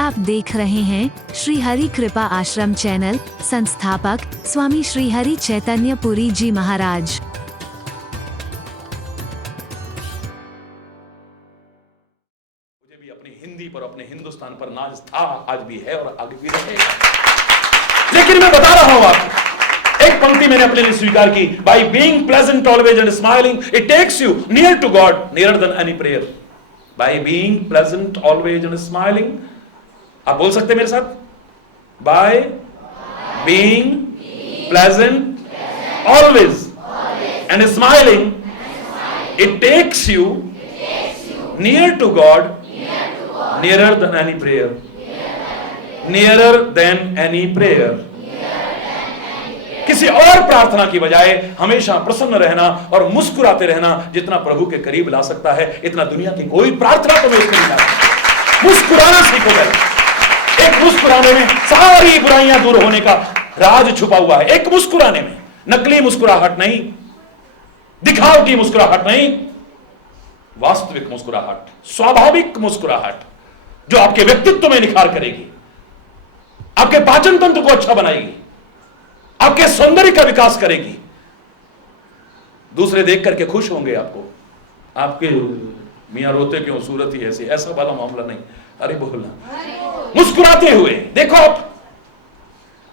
आप देख रहे हैं श्री हरि कृपा आश्रम चैनल। संस्थापक स्वामी श्री हरि चैतन्य पुरी जी महाराज। मुझे भी अपनी हिंदी पर, अपने हिंदुस्तान पर नाज था, आज भी है और आगे भी रहेगा। लेकिन मैं बता रहा हूं आपको, एक पंक्ति मैंने अपने लिए स्वीकार की, by being pleasant always and smiling it takes you near to God, near than any prayer. By being pleasant always and smiling, आप बोल सकते मेरे साथ, by being pleasant always and smiling it takes you near to God, nearer than any prayer, nearer than any prayer. किसी और प्रार्थना की बजाय हमेशा प्रसन्न रहना और मुस्कुराते रहना जितना प्रभु के करीब ला सकता है, इतना दुनिया की कोई प्रार्थना तुम्हें उसके लिए ला सकती। मुस्कुराना सीखो पहले। एक मुस्कुराने में सारी बुराइयां दूर होने का राज छुपा हुआ है। एक मुस्कुराने में, नकली मुस्कुराहट नहीं, दिखावटी मुस्कुराहट नहीं, वास्तविक मुस्कुराहट, स्वाभाविक मुस्कुराहट जो आपके व्यक्तित्व में निखार करेगी, आपके पाचन तंत्र को अच्छा बनाएगी, आपके सौंदर्य का विकास करेगी। दूसरे देख करके खुश होंगे आपको, आपके मियां रोते क्यों, सूरत ही ऐसी, ऐसा वाला मामला नहीं। अरे बोलना, मुस्कुराते हुए देखो आप।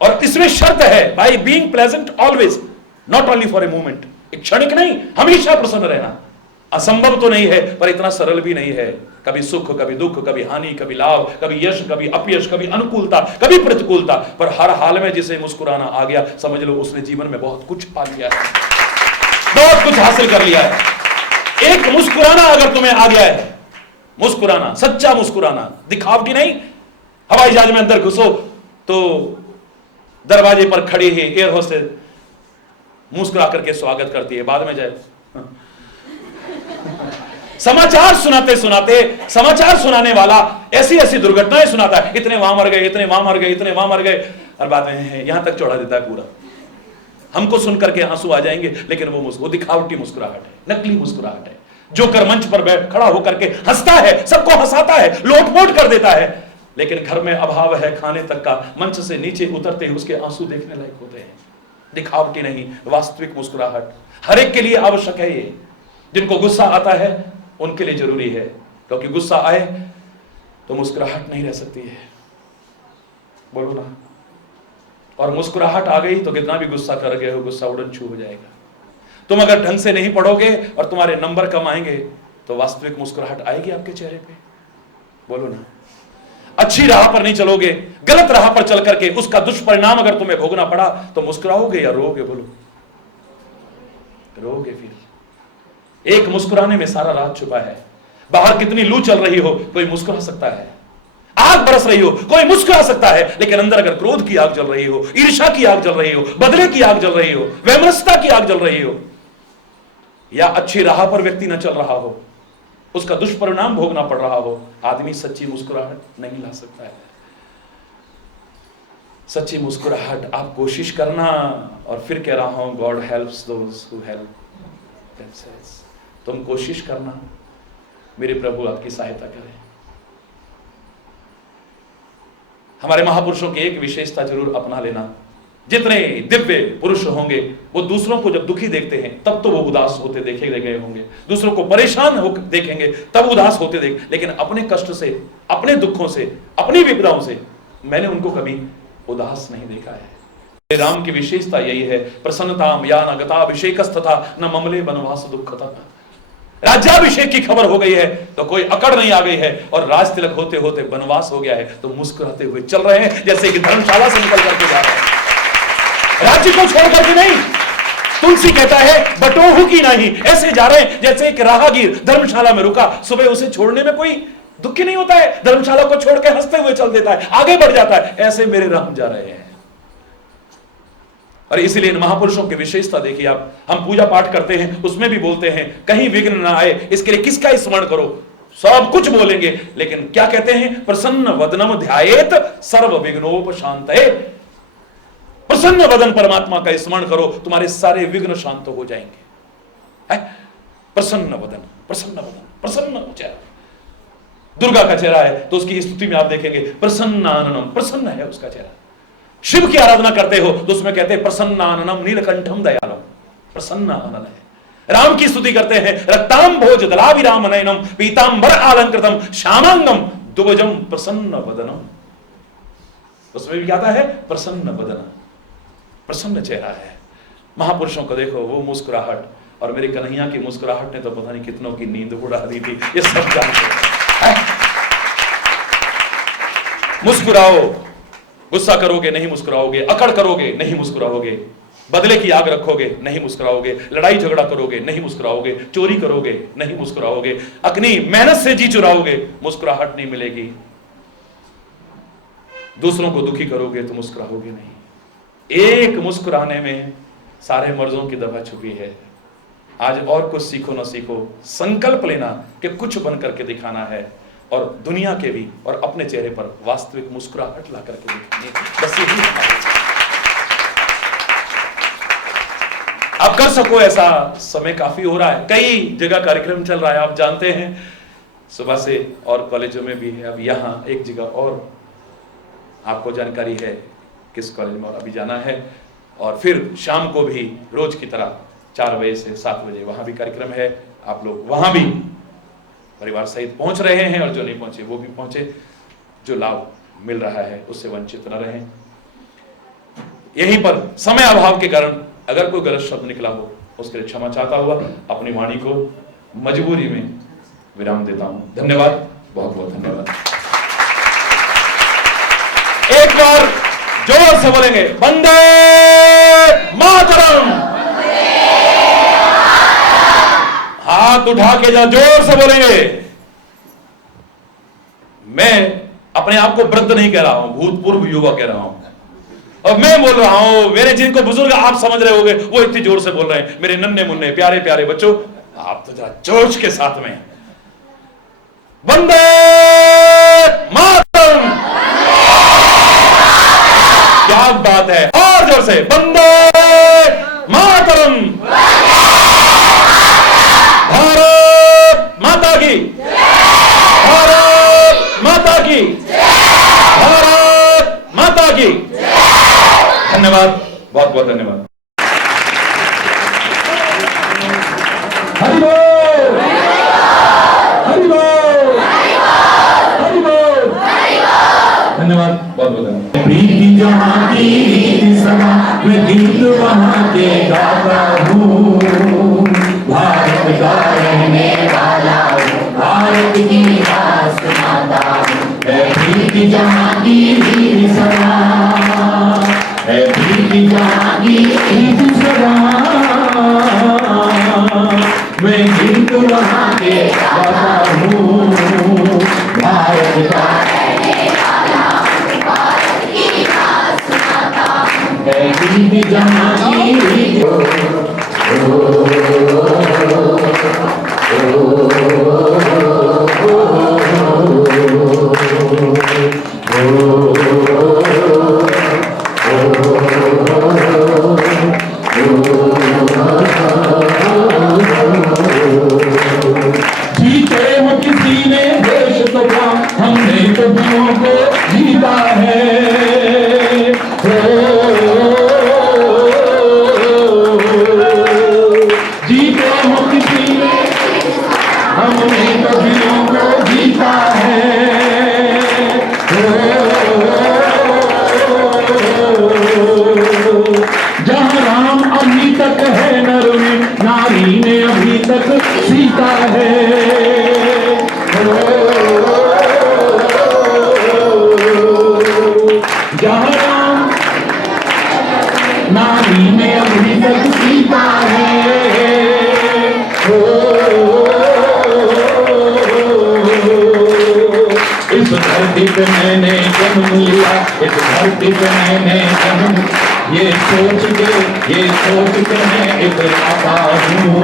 और इसमें शर्त है, by being pleasant always, not only for a moment, एक क्षणिक नहीं, हमेशा प्रसन्न रहना। असंभव तो नहीं है पर इतना सरल भी नहीं है। कभी सुख, कभी दुख, कभी हानि, कभी लाभ, कभी यश, कभी अपयश, कभी अनुकूलता, कभी प्रतिकूलता, पर हर हाल में जिसे मुस्कुराना आ गया, समझ लो उसने जीवन में बहुत कुछ पा लिया है, बहुत कुछ हासिल कर लिया है। एक मुस्कुराना अगर तुम्हें आ गया है, मुस्कुराना, सच्चा मुस्कुराना, दिखावटी नहीं। हवाई जहाज में अंदर घुसो तो दरवाजे पर खड़ी है एयर होस्टेस, मुस्कुरा करके स्वागत करती है, बाद में जाए समाचार सुनाते सुनाते, समाचार सुनाने वाला ऐसी ऐसी दुर्घटनाएं सुनाता है, इतने वहां मर गए, इतने वहां मर गए, इतने वहां मर गए, और बाद में यहां तक चढ़ा देता है पूरा। हमको सुन करके आंसू आ जाएंगे, लेकिन वो दिखावटी मुस्कुराहट है, नकली मुस्कुराहट है। जोकर मंच पर बैठ खड़ा होकर के हंसता है, सबको हंसाता है, लोटपोट कर देता है, लेकिन घर में अभाव है खाने तक का, मंच से नीचे उतरते ही उसके आंसू देखने लायक होते हैं। दिखावटी नहीं, वास्तविक मुस्कुराहट हर एक के लिए आवश्यक है। ये जिनको गुस्सा आता है उनके लिए जरूरी है, क्योंकि गुस्सा आए तो मुस्कुराहट नहीं रह सकती है, बोलो ना। और मुस्कुराहट आ गई तो कितना भी गुस्सा कर गए हो, गुस्सा उड़न छू हो जाएगा। तुम अगर ढंग से नहीं पढ़ोगे और तुम्हारे नंबर कम आएंगे तो वास्तविक मुस्कुराहट आएगी आपके चेहरे पे, बोलो ना। अच्छी राह पर नहीं चलोगे, गलत राह पर चल करके उसका दुष्परिणाम अगर तुम्हें भोगना पड़ा तो मुस्कुराओगे या रोगे, बोलो। रोगे। फिर एक मुस्कुराने में सारा राज छुपा है। बाहर कितनी लू चल रही हो, कोई मुस्कुरा सकता है। आग बरस रही हो, कोई मुस्कुरा सकता है, लेकिन अंदर अगर क्रोध की आग जल रही हो, ईर्ष्या की आग जल रही हो, बदले की आग जल रही हो, वैमनस्यता की आग जल रही हो, या अच्छी राह पर व्यक्ति न चल रहा हो, उसका दुष्परिणाम भोगना पड़ रहा हो, आदमी सच्ची मुस्कुराहट नहीं ला सकता है। सच्ची मुस्कुराहट आप कोशिश करना। और फिर कह रहा हूं, God helps those who help themselves. तुम कोशिश करना, मेरे प्रभु आपकी सहायता करें। हमारे महापुरुषों की एक विशेषता जरूर अपना लेना। जितने दिव्य पुरुष होंगे वो दूसरों को जब दुखी देखते हैं तब तो वो उदास होते देखे गए होंगे, दूसरों को परेशान हो देखेंगे तब उदास होते देख, लेकिन अपने कष्ट से, अपने दुखों से, अपनी विपदाओं से मैंने उनको कभी उदास नहीं देखा है। राम की विशेषता यही है, प्रसन्नताम या न गताभिषेकस्तथा न ममले वनवास दुःखतः। राज्याभिषेक की खबर हो गई है तो कोई अकड़ नहीं आ गई है, और राज तिलक होते होते वनवास हो गया है तो मुस्कुराते हुए चल रहे हैं, जैसे कि धर्मशाला से निकल करके जा रहे हैं। राज्य को छोड़ करके नहीं, तुलसी कहता है बटोहू की नहीं, ऐसे जा रहे हैं जैसे एक राहगीर धर्मशाला में रुका, सुबह उसे छोड़ने में कोई दुखी नहीं होता है, धर्मशाला को छोड़ के हंसते हुए चल देता है, आगे बढ़ जाता है। ऐसे मेरे राम जा रहे हैं। और इसलिए इन महापुरुषों की विशेषता देखिए आप। हम पूजा पाठ करते हैं, उसमें भी बोलते हैं कहीं विघ्न ना आए, इसके लिए किसका स्मरण करो, सब कुछ बोलेंगे, लेकिन क्या कहते हैं, प्रसन्न वदनम ध्यायेत सर्व विघ्नोपशांतये। प्रसन्न वदन परमात्मा का स्मरण करो, तुम्हारे सारे विघ्न शांत हो जाएंगे। प्रसन्न वदन, प्रसन्न वदन, प्रसन्न चेहरा। दुर्गा का चेहरा है तो उसकी स्तुति में आप देखेंगे प्रसन्नाननम, प्रसन्न है उसका चेहरा। शिव की आराधना करते हो तो उसमें कहते हैं प्रसन्नाननम नीलकंठम दयालम, प्रसन्न आनन है। राम की स्तुति करते हैं रक्तांभोज दलाभिराम नयनम पीतांबर अलंकृतम श्यामांगम दुभजम प्रसन्न वदनम, उसमें भी आता है प्रसन्न वदन, प्रसन्न चेहरा है। महापुरुषों को देखो, वो मुस्कुराहट, और मेरे कन्हैया की मुस्कुराहट ने तो पता नहीं कितनों की नींद उड़ा दी थी, ये सब जानते हैं। मुस्कुराओ, गुस्सा करोगे नहीं मुस्कुराओगे, अकड़ करोगे नहीं मुस्कुराओगे, बदले की आग रखोगे नहीं मुस्कुराओगे, लड़ाई झगड़ा करोगे नहीं मुस्कुराओगे, चोरी करोगे नहीं मुस्कुराओगे, अपनी मेहनत से जी चुराओगे मुस्कुराहट नहीं मिलेगी, दूसरों को दुखी करोगे तो मुस्कुराओगे नहीं। एक मुस्कुराने में सारे मर्जों की दवा छुपी है। आज और कुछ सीखो ना सीखो, संकल्प लेना कि कुछ बन करके दिखाना है, और दुनिया के भी और अपने चेहरे पर वास्तविक मुस्कुराहट ला करके दिखानी है। बस यही आप कर सको ऐसा। समय काफी हो रहा है, कई जगह कार्यक्रम चल रहा है, आप जानते हैं सुबह से, और कॉलेजों में भी है। अब यहाँ एक जगह और आपको जानकारी है किस कॉलेज में, और अभी जाना है, और फिर शाम को भी रोज की तरह 4 बजे से 7 बजे वहां भी कार्यक्रम है। आप लोग वहां भी परिवार सहित पहुंच रहे हैं, और जो नहीं पहुंचे वो भी पहुंचे, जो लाभ मिल रहा है उससे वंचित न रहें। यहीं पर समय अभाव के कारण अगर कोई गलत शब्द निकला हो उसके लिए क्षमा चाहता हुआ अपनी वाणी को मजबूरी में विराम देता हूं। धन्यवाद, बहुत बहुत धन्यवाद। एक बार जोर से बोलेंगे वंदे मातरम, हाथ उठा के जा, जोर से बोलेंगे। मैं अपने आप को वृद्ध नहीं कह रहा हूं, भूतपूर्व युवा कह रहा हूं, और मैं बोल रहा हूं, मेरे जिनको बुजुर्ग आप समझ रहे होंगे वो इतनी जोर से बोल रहे हैं। मेरे नन्हे मुन्ने प्यारे प्यारे बच्चों, आप तो जरा जोश के साथ में वंदे मातरम, क्या बात है, और जोर से वंदे मातरम, भारत माता की, भारत माता की, भारत माता की। धन्यवाद, बहुत बहुत धन्यवाद। हरि बोल, हरि बोल, हरि बोल, धन्यवाद, बहुत बहुत धन्यवाद। प्रीति जहाँ की रीत समा, मैं गीत वहाँ के गाता हूँ, भारत का रहने वाला हूँ, भारत की बात सुनाता हूँ। प्रीति जहाँ की रीत समा, प्रीति जहाँ की रीत समा, मैं गीत वहाँ के गाता हूँ, भारत का रहने वाला हूँ, भारत की बात सुनाता हूँ। प्रीति जहाँ की रीत जीते हो किसी ने देश तो क्या, हमने तो दिलों को जीता है। जीते हो किसी ने, हमने तो दिलों को जीता है। जहाँ राम अभी तक है नर में, नारी ने अभी तक सीता है। जहाँ राम नारी ने अभी तक सीता है। इस धरती पे मैंने जन्म लिया, इस धरती पे मैंने जन्म, ये सोच के मैं इतराता हूँ,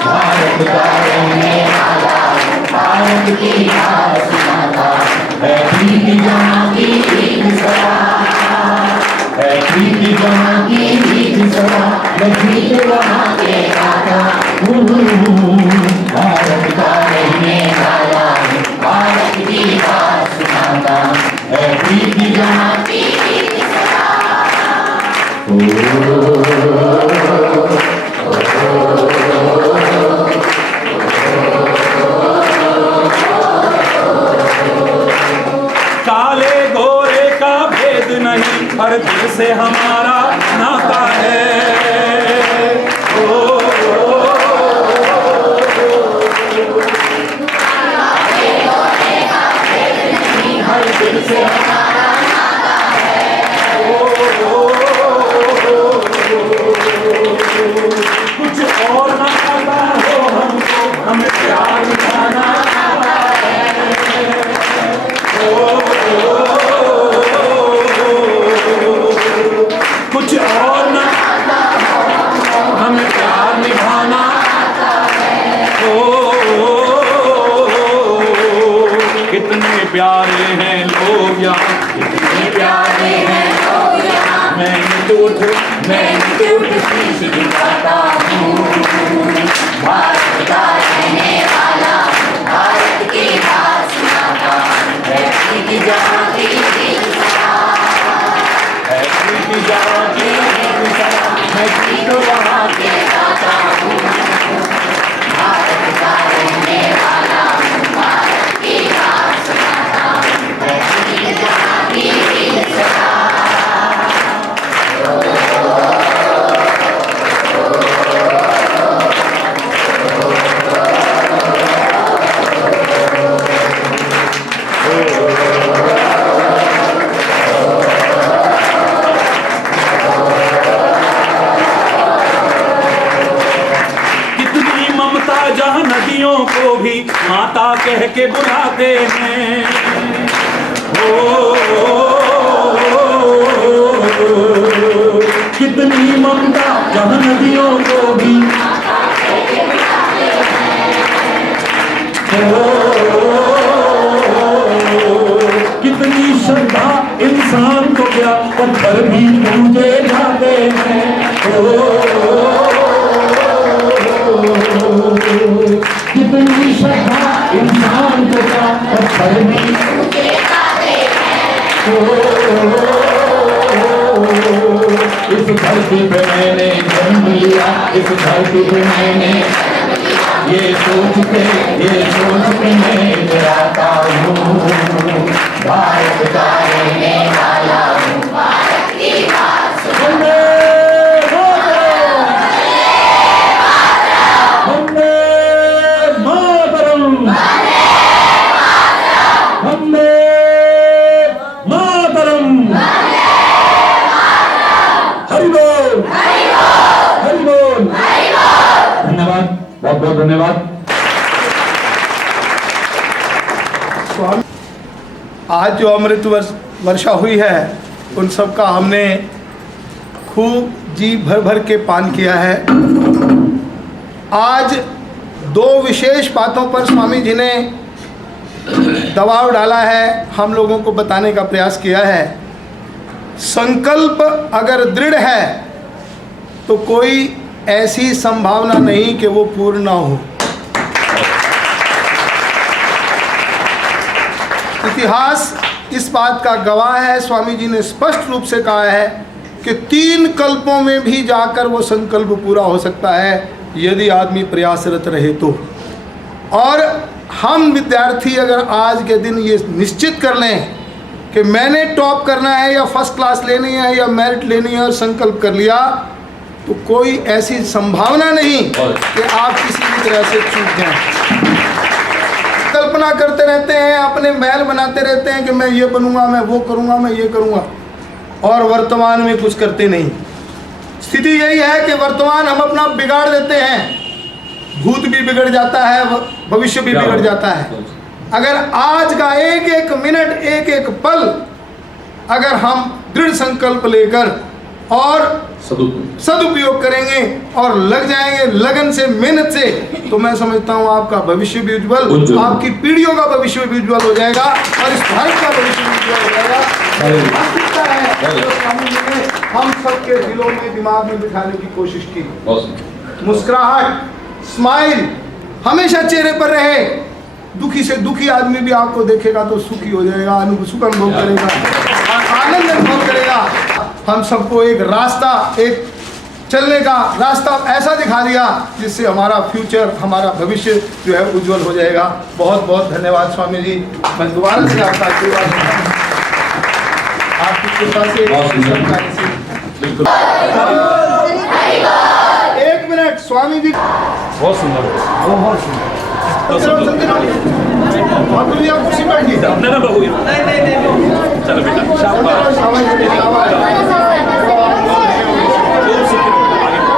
भारत का रहने वाला हूँ, भारत की बात सुनाता हूँ। है प्रीति जहाँ की रीत समा, है प्रीति जहाँ की रीत समा, मैं गीत वहाँ के गाता हूँ, भारत का रहने वाला हूँ। हर दिल से हमारा नाता है। हर दिल से हमारा नाता है। कुछ और ना आता हो हमको, हमें प्यार निभाना आता है। कुछ और ना आता हो, हमें प्यार निभाना आता है। कितने प्यारे हैं लोग यहाँ, कितने प्यारे हैं लोग यहाँ। मैं टूट शीश दिखाता हूँ। भारत का रहने वाला, भारत की बात सुनाता हूँ। ऐसी की जहाँ की ऐसी की जहाँ की मैं गीत वहाँ के गाता हूँ। भारत का रहने वाला, भारत की बात सुनाता हूँ। ऐसी की जहाँ की जहाँ नदियों को भी माता कह के बुलाते हैं। कितनी ममता जहाँ नदियों को भी माता कह के बुलाते हैं। कितनी श्रद्धा इंसान को क्या पत्थर भी पूजे जाते हैं। कितनी श्रद्धा इंसान को क्या पत्थर भी पूजे जाते हैं। इस धरती पे मैंने जन्म लिया, इस धरती पे मैंने ये सोच के मैं इतराता हूँ। भारत का रहने वाला हूँ, भारत की बात सुनो। बहुत बहुत धन्यवाद। आज जो अमृत वर्षा हुई है उन सब का हमने खूब जी भर भर के पान किया है। आज दो विशेष बातों पर स्वामी जी ने दबाव डाला है, हम लोगों को बताने का प्रयास किया है। संकल्प अगर दृढ़ है तो कोई ऐसी संभावना नहीं कि वो पूर्ण ना हो। इतिहास इस बात का गवाह है। स्वामी जी ने स्पष्ट रूप से कहा है कि 3 कल्पों में भी जाकर वो संकल्प पूरा हो सकता है यदि आदमी प्रयासरत रहे तो। और हम विद्यार्थी अगर आज के दिन ये निश्चित कर लें कि मैंने टॉप करना है या फर्स्ट क्लास लेनी है या मेरिट लेनी है और संकल्प कर लिया, तो कोई ऐसी संभावना नहीं कि आप किसी भी तरह से चूक जाएं। कल्पना करते रहते हैं, अपने महल बनाते रहते हैं कि मैं ये बनूंगा, मैं वो करूंगा, मैं ये करूंगा, और वर्तमान में कुछ करते नहीं। स्थिति यही है कि वर्तमान हम अपना बिगाड़ देते हैं। भूत भी बिगड़ जाता है, भविष्य भी बिगड़ जाता है। अगर आज का एक एक मिनट, एक एक पल अगर हम दृढ़ संकल्प लेकर और सदुपयोग करेंगे और लग जाएंगे लगन से, मेहनत से, तो मैं समझता हूँ आपका भविष्य भी उज्जवल, आपकी पीढ़ियों का भविष्य भी उज्जवल हो जाएगा और इस भारत का भविष्य भी उज्जवल हो जाएगा। वास्तविकता है जो स्वामी जी ने हम सबके दिलों में, दिमाग में बिठाने की कोशिश की। मुस्कुराहट, स्माइल हमेशा चेहरे पर रहे। दुखी से दुखी आदमी भी आपको देखेगा तो सुखी हो जाएगा, सुख अनुभव करेगा, आनंद अनुभव करेगा। हम सबको एक रास्ता, एक चलने का रास्ता ऐसा दिखा दिया जिससे हमारा फ्यूचर, हमारा भविष्य जो है उज्जवल हो जाएगा। बहुत बहुत धन्यवाद स्वामी जी। मैं दोबारा से आपका आशीर्वाद देता हूं। आपकी कृपा से बहुत सुंदर। सब कार्य से बिल्कुल एक मिनट स्वामी जी बहुत सुंदर ठाकुर जी आप खुशी बैठिए अपने ना बहू चलो बेटा शाबाश, शाबाश, शाबाश। खूब सुखी रहो, आगे बढ़ो।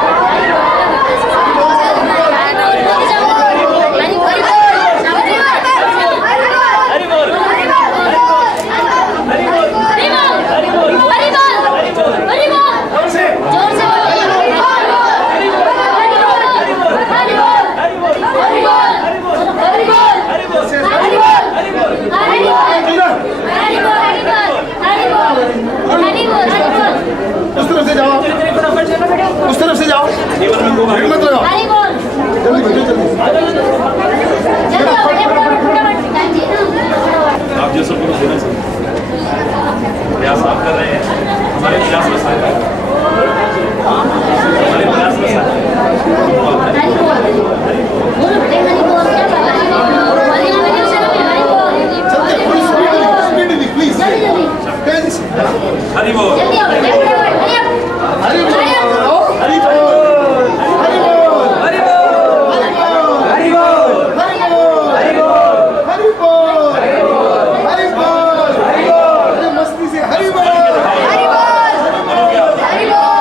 उस तरफ से जाओ, उस तरफ से जाओ, जीवन में खूब आगे हिम्मत लगाओ, जल्दी भेजो जल्दी। आप जैसा पुरुष देना चाहिए प्रयास आप कर रहे हैं हमारे प्रयास में साथ है हमारे प्रयास में साथ है चलते फुल स्पीड प्लीज टेंस हरि बोल हरि बोल हरि बोल हरि बोल हरि बोल हरि बोल हरि बोल हरि बोल अरे मस्ती से हरि बोल हरि बोल हरि बोल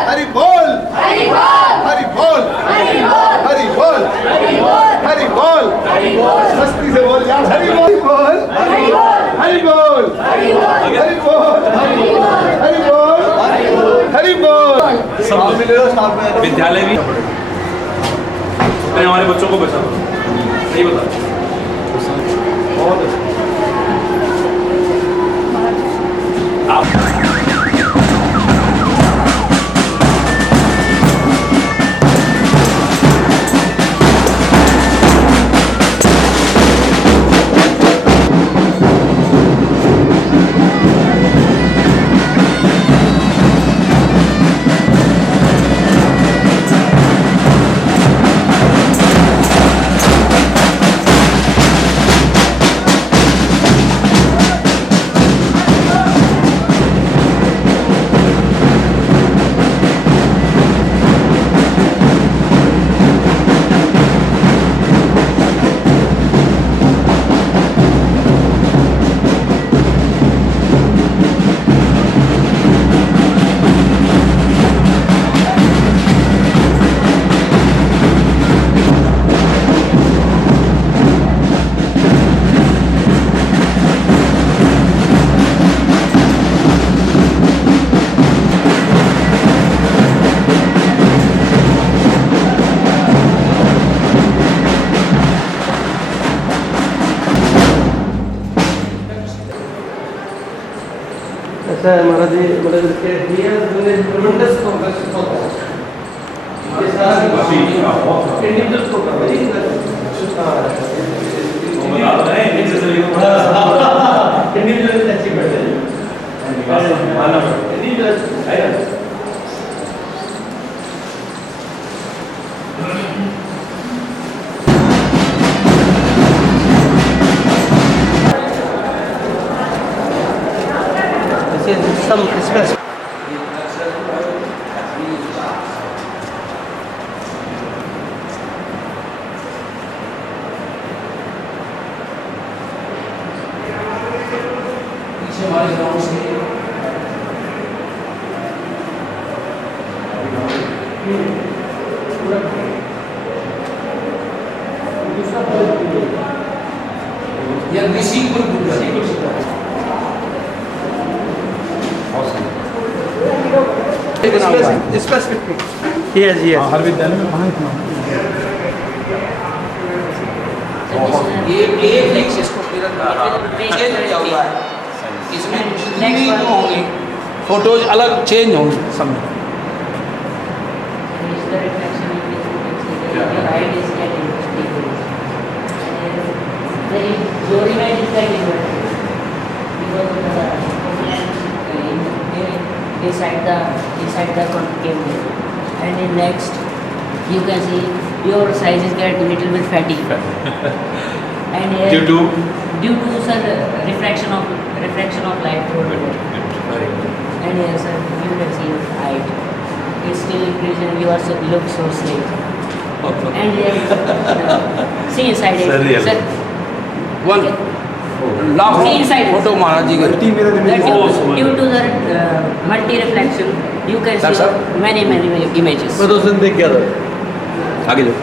हरि बोल हरि बोल हरि बोल हरि बोल हरि बोल हरि मस्ती से बोल यार हरि बोल हरि बोल हरि बोल हरि बोल हरि बोल सब लोग विद्यालय भी हमारे बच्चों को बचा नहीं बता बहुत आप ऐसा है महाराज जी मतलब इसके ट्रमेंडस प्रोग्रेस ये सारा इंडिविजुअल को कर रही है इंडिविजुअल अचीवमेंट है इंडिविजुअल some special हमारे गाँव से या ऋषिकुल specific yes yes हर विद्यालय में कहाँ इतना एक लेक्चर चेंज किया हुआ है, इसमें जितनी होंगी फोटोज अलग चेंज होंगी सब में। inside the camera, and in next you can see your sizes get little bit fatty and Due to sir refraction of light through the water. And here sir you can see your height it's still increasing, you are look so slim. And here see inside it Surreal. sir. One lakh See inside. Photo Maharaj ji का That due to the multi reflection you can That's see all? many images. मैं तो उस दिन देख गया था। आगे जाओ।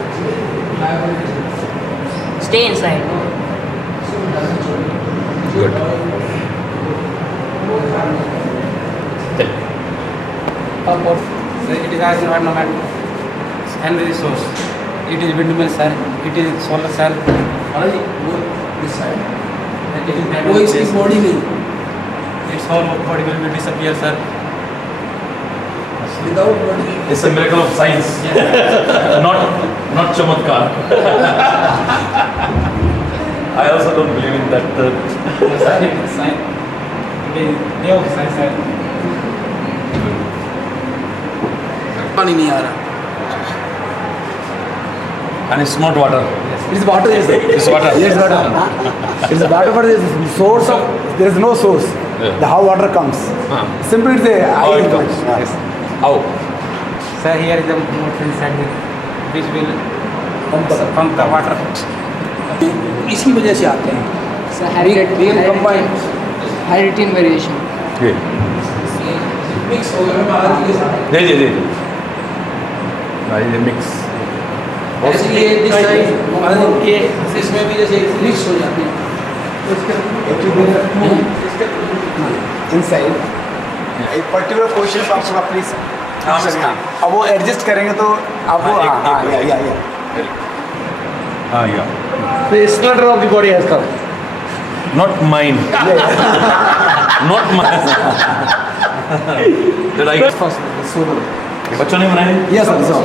Stay inside. good. It is as environment and resource. It is windmill cell. It is solar cell. महाराज जी वो this side. वो इसकी बॉडी नहीं। Its whole body will be disappear, sir. Without body. It's a miracle of science. not chamatkar. I also don't believe in that. Science. Day of science, sir. पानी नहीं आ रहा। And it's not water. It's water, yes, sir. It's water. Yes, water. It's water, but it's source of, there is no source. Yeah. The how water comes. Simply it's a How it comes. Yes. How? Sir, here is the motor inside which will pump the water. इसी वजह से आते हैं। So combined hydrogen variation. Mix हो गया महाराज जी के साथ। जी mix. इसलिए this side महाराज जी ये इसमें भी जैसे मिक्स हो जाते हैं। Inside. एक पर्टिकुलर पोजीशन पे आपको प्लीज अब वो एडजस्ट करेंगे तो आपको Yeah. The center of the body has come. Not mine. Not mine. Did I get? बच्चों ने बनाए? Yes, sir. So,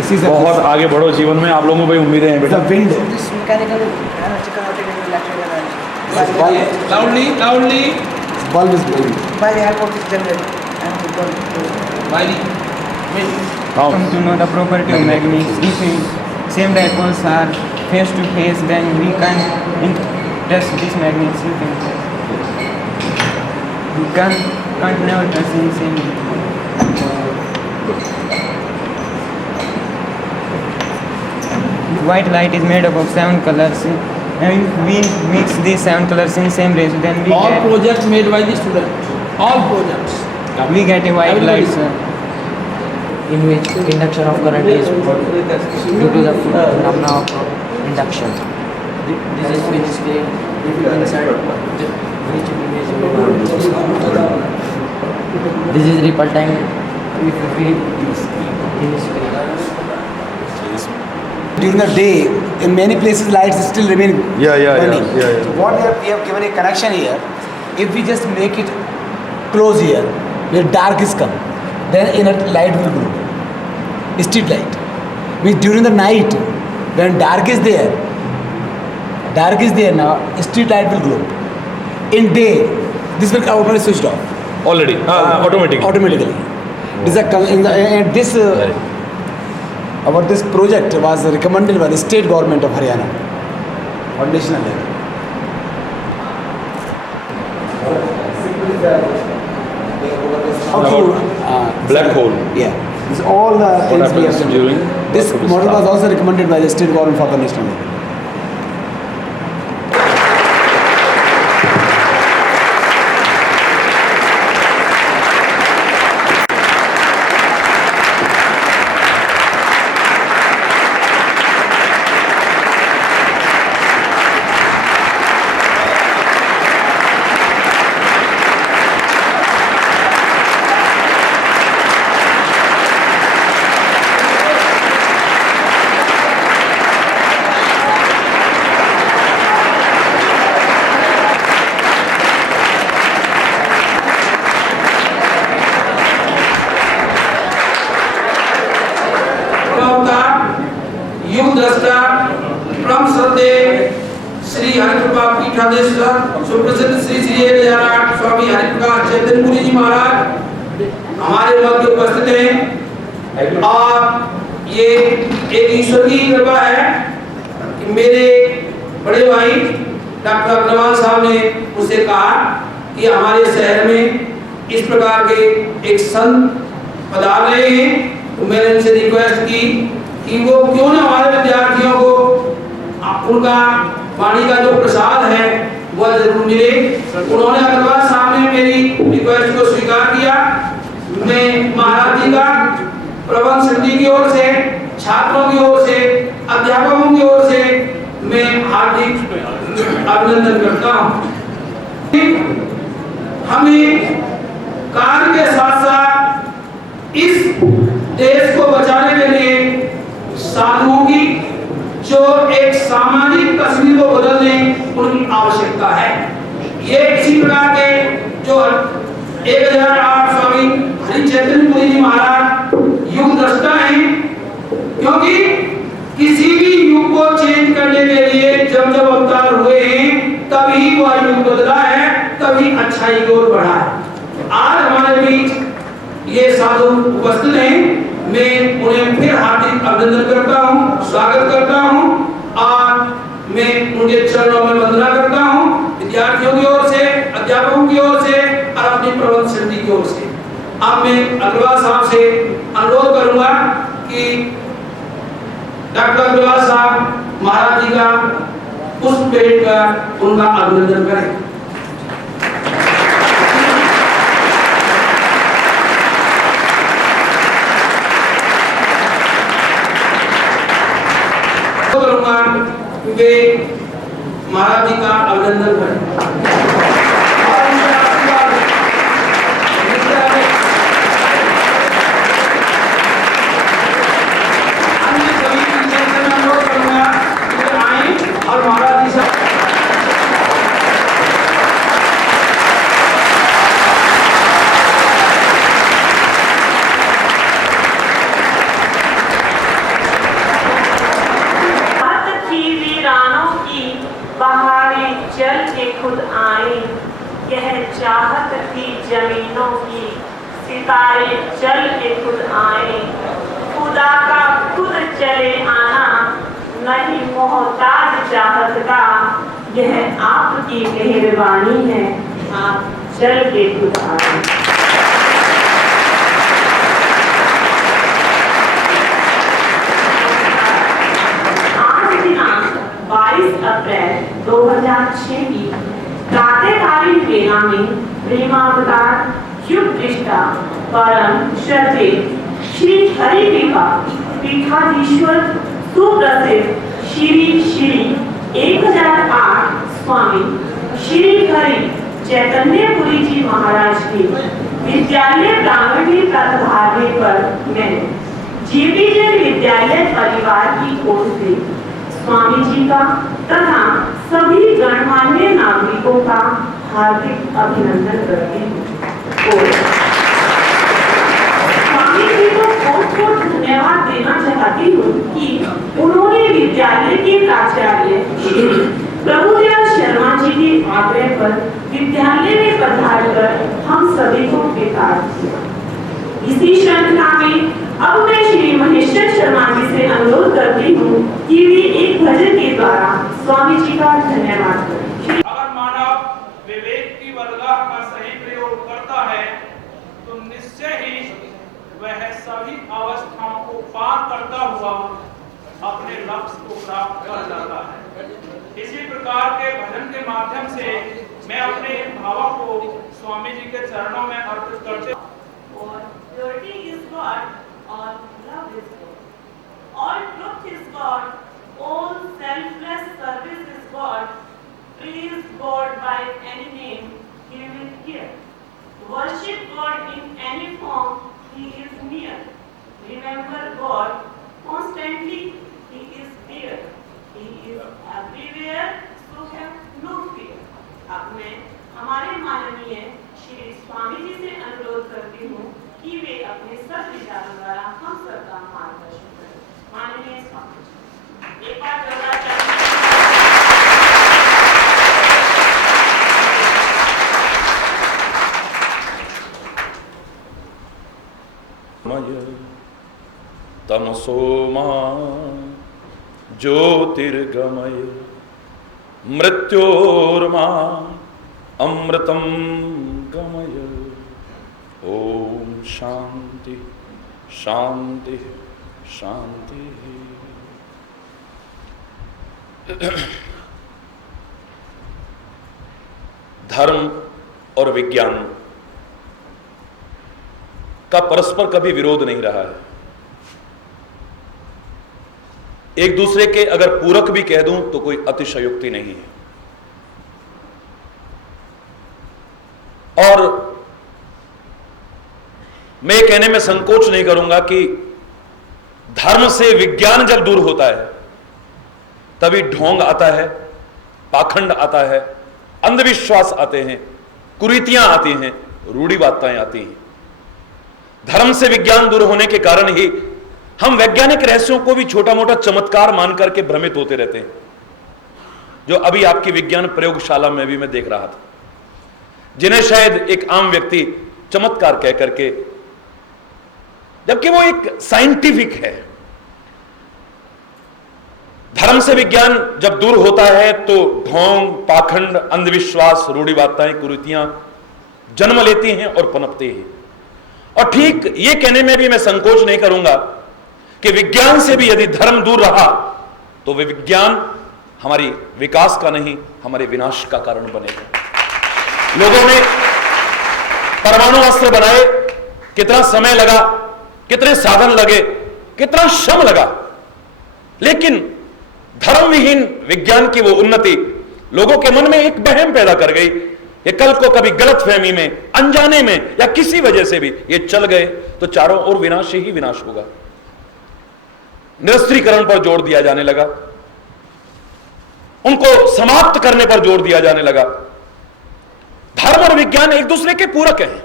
इसी से बहुत आगे बढ़ो जीवन में, आप लोगों को भी उम्मीदें हैं the बेटा। wind. This mechanical converted into electrical energy Loudly Bulb is blowing. by the help of this generator and the bulb. by the wind. Come to know the property of magnets. If same dipoles are face to face, then we can test these magnets. You can't never touch in same. White light is made up of 7 colors, and if we mix these 7 colors in same ratio, then we All get projects made by the student. All projects. a white light, sir. In which induction of current is due to the phenomena of induction. This is which screen inside which image this is ripple time if we in screen. During the day, in many places lights still remain burning. yeah. So what we have given a connection here, if we just make it close here, where dark is come, then inner light will glow. Street light. Means during the night, when dark is there now, street light will glow. In day, this will automatically switched off. Already. Automatic. Automatically. This is this this project was recommended by the state government of Haryana on national level. Black hole. Yeah. This all the things we happens have during this what will model start? was also recommended by the state government for the national level. युग दृष्टा परम श्रद्धे श्री हरिकृपा पीठाधीश्वर सुप्रसिद्ध श्री श्री 1008 स्वामी हरिप्रकाश चैतन्यपुरी जी महाराज हमारे मध्य उपस्थित हैं। और ये एक ईश्वर की कृपा है कि मेरे बड़े भाई डॉक्टर अग्रवाल साहब ने मुझसे कहा कि हमारे शहर में इस प्रकार के एक संत पधार रहे हैं, तो मैंने उनसे रिक्वेस्ट की कि वो क्यों ना हमारे विद्यार्थियों को उनका वाणी का जो प्रसाद है वह जरूर मिले। उन्होंने अग्रवाल साहब ने मेरी रिक्वेस्ट को स्वीकार किया। मैं महाराज जी का प्रबंध समिति की ओर से, छात्रों की ओर से, अध्यापकों की ओर से मैं हार्दिक अभिनंदन करता हूँ। हमें कार्य के साथ साथ इस देश को बचाने के लिए साधुओं की जो एक सामाजिक तस्वीर को बदल दें उनकी आवश्यकता है। ये इसी प्रकार के जो 1008 स्वामी हरि चैतन्यपुरी जी महाराज युग दृष्टा हैं, क्योंकि किसी भी युग को चेंज करने के लिए जब जब अवतार हुए हैं तभी वह युग बदला है, तभी अच्छाई की ओर बढ़ा है। आज हमारे बीच ये साधु उपस्थित हैं, मैं उन्हें फिर हार्दिक अभिनंदन करता हूँ, स्वागत करता हूँ और मैं उनके चरणों में वंदना करता हूँ, विद्यार्थियों की ओर से, अध्यापकों की ओर से और अपनी प्रबंध समिति की ओर से। अब मैं अग्रवाल साहब से अनुरोध करूंगा कि डॉक्टर अग्रवाल साहब महाराज जी का पुष्प भेंट कर उनका अभिनंदन करें। करूंगा वे महाराज जी का अभिनंदन करें। चाहत थी जमीनों की सितारे चल के खुद आए, खुदा का खुद चले आना नहीं मोहताज चाहत का, यह आपकी मेहरबानी है, आप चल के खुद आए। आज दिनांक 22 अप्रैल 2006 की प्रातःकालीन वेला में प्रेमावतार युग दृष्टा परम श्रद्धेय श्री हरिकृपा पीठाधीश्वर सुप्रसिद्ध श्री श्री 1008 स्वामी श्री हरि चैतन्यपुरी जी महाराज के विद्यालय प्रांगण में पधारने पर मैं जीपीजन विद्यालय परिवार की ओर से स्वामी जी का तथा सभी गणमान्य नागरिकों का हार्दिक अभिनंदन करती हूँ। स्वामी जी को बहुत बहुत धन्यवाद देना चाहती हूँ कि उन्होंने विद्यालय के प्राचार्य प्रभुदयाल शर्मा जी के आग्रह पर विद्यालय में पधारकर हम सभी को बेकार किया। इसी श्रृंखला में अब मैं श्री महेश्वर शर्मा जी से अनुरोध करती हूँ कि वे एक भजन के द्वारा स्वामी जी का धन्यवाद करें। अगर मानव विवेक की वर्गाह का सही प्रयोग करता है तो निश्चय ही वह सभी अवस्थाओं को पार करता हुआ अपने लक्ष्य को प्राप्त कर जाता है। इसी प्रकार के भजन के माध्यम से मैं अपने भावों को स्वामी जी के चरणों में अर्पित करते हूँ। Purity is God, all love is God, all truth is God, all selfless service is God. Praise God by any name He will hear. Worship God in any form, He is near. Remember God constantly, He is there. He is everywhere, so have no fear. अब मैं हमारे माननीय श्री स्वामी जी से अनुरोध करती हूँ कि वे अपने सब विचारों द्वारा हम सबका मार्गदर्शन करें। माननीय स्वामी जी। तमसो मा ज्योतिर्गमय मृत्योर्मा अमृतम गमय। ओम शांति शांति शांति। धर्म और विज्ञान का परस्पर कभी विरोध नहीं रहा है। एक दूसरे के अगर पूरक भी कह दूं तो कोई अतिशयोक्ति नहीं है। और मैं कहने में संकोच नहीं करूंगा कि धर्म से विज्ञान जब दूर होता है तभी ढोंग आता है, पाखंड आता है, अंधविश्वास आते हैं, कुरीतियां आती हैं, रूढ़िवादिताएं आती हैं। धर्म से विज्ञान दूर होने के कारण ही हम वैज्ञानिक रहस्यों को भी छोटा मोटा चमत्कार मान करके भ्रमित होते रहते हैं, जो अभी आपकी विज्ञान प्रयोगशाला में भी मैं देख रहा था, जिन्हें शायद एक आम व्यक्ति चमत्कार कह करके, जबकि वो एक साइंटिफिक है। धर्म से विज्ञान जब दूर होता है तो ढोंग, पाखंड, अंधविश्वास, रूढ़िवादिताएं, कुरीतियां जन्म लेती हैं और पनपती हैं। और ठीक ये कहने में भी मैं संकोच नहीं करूंगा कि विज्ञान से भी यदि धर्म दूर रहा तो वे विज्ञान हमारी विकास का नहीं, हमारे विनाश का कारण बनेगा। लोगों ने परमाणु अस्त्र बनाए, कितना समय लगा, कितने साधन लगे, कितना श्रम लगा, लेकिन धर्म विहीन विज्ञान की वो उन्नति लोगों के मन में एक वहम पैदा कर गई कि कल को कभी गलतफहमी में, अनजाने में या किसी वजह से भी ये चल गए तो चारों ओर विनाश ही विनाश होगा। निरस्त्रीकरण पर जोर दिया जाने लगा, उनको समाप्त करने पर जोर दिया जाने लगा। धर्म और विज्ञान एक दूसरे के पूरक हैं,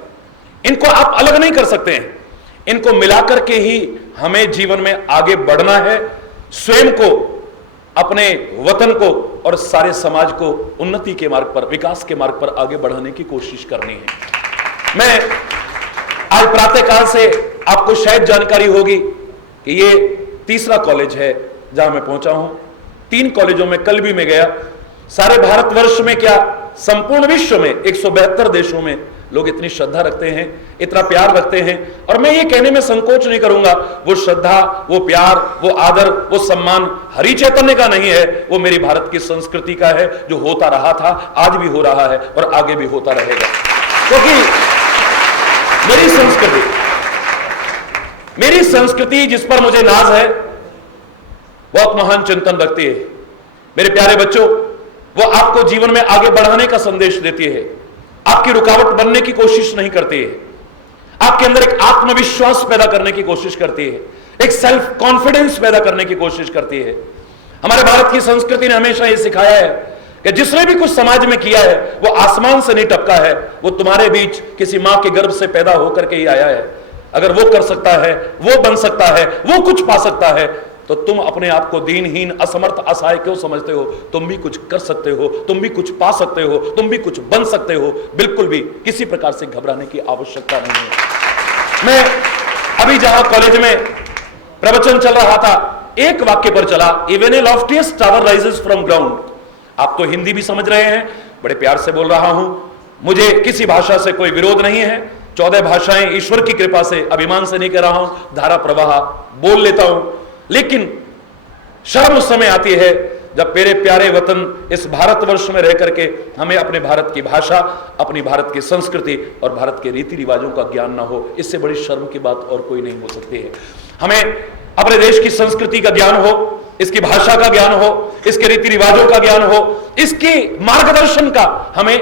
इनको आप अलग नहीं कर सकते हैं। इनको मिलाकर के ही हमें जीवन में आगे बढ़ना है, स्वयं को, अपने वतन को और सारे समाज को उन्नति के मार्ग पर, विकास के मार्ग पर आगे बढ़ाने की कोशिश करनी है। मैं आज प्रातःकाल से, आपको शायद जानकारी होगी कि ये तीसरा कॉलेज है जहां मैं पहुंचा हूं। 3 कॉलेजों में कल भी मैं गया। सारे भारतवर्ष में क्या, संपूर्ण विश्व में 172 देशों में लोग इतनी श्रद्धा रखते हैं, इतना प्यार रखते हैं। और मैं ये कहने में संकोच नहीं करूंगा, वो श्रद्धा, वो प्यार, वो आदर, वो सम्मान हरि चैतन्य का नहीं है, वो मेरी भारत की संस्कृति का है, जो होता रहा था, आज भी हो रहा है और आगे भी होता रहेगा। क्योंकि मेरी संस्कृति जिस पर मुझे नाज है, बहुत महान चिंतन रखती है। मेरे प्यारे बच्चों, वो आपको जीवन में आगे बढ़ाने का संदेश देती है, आपकी रुकावट बनने की कोशिश नहीं करती है, आपके अंदर एक आत्मविश्वास पैदा करने की कोशिश करती है, एक सेल्फ कॉन्फिडेंस पैदा करने की कोशिश करती है। हमारे भारत की संस्कृति ने हमेशा यह सिखाया है कि जिसने भी कुछ समाज में किया है वो आसमान से नहीं टपका है, वो तुम्हारे बीच किसी मां के गर्भ से पैदा होकर के ही आया है। अगर वो कर सकता है, वो बन सकता है, वो कुछ पा सकता है, तो तुम अपने आप को दीनहीन, असमर्थ, असहाय क्यों समझते हो? तुम भी कुछ कर सकते हो, तुम भी कुछ पा सकते हो, तुम भी कुछ बन सकते हो। बिल्कुल भी किसी प्रकार से घबराने की आवश्यकता नहीं है। मैं अभी जहां कॉलेज में प्रवचन चल रहा था, एक वाक्य पर चला, even a loftiest tower rises from ground. आप तो हिंदी भी समझ रहे हैं, बड़े प्यार से बोल रहा हूं, मुझे किसी भाषा से कोई विरोध नहीं है। 14 भाषाएं ईश्वर की कृपा से, अभिमान से नहीं कर रहा हूं, धारा प्रवाह बोल लेता हूं। लेकिन शर्म उस समय आती है जब मेरे प्यारे वतन इस भारतवर्ष में रह करके हमें अपने भारत की भाषा, अपनी भारत की संस्कृति और भारत के रीति रिवाजों का ज्ञान ना हो। इससे बड़ी शर्म की बात और कोई नहीं हो सकती है। हमें अपने देश की संस्कृति का ज्ञान हो, इसकी भाषा का ज्ञान हो, इसके रीति रिवाजों का ज्ञान हो, इसके मार्गदर्शन का हमें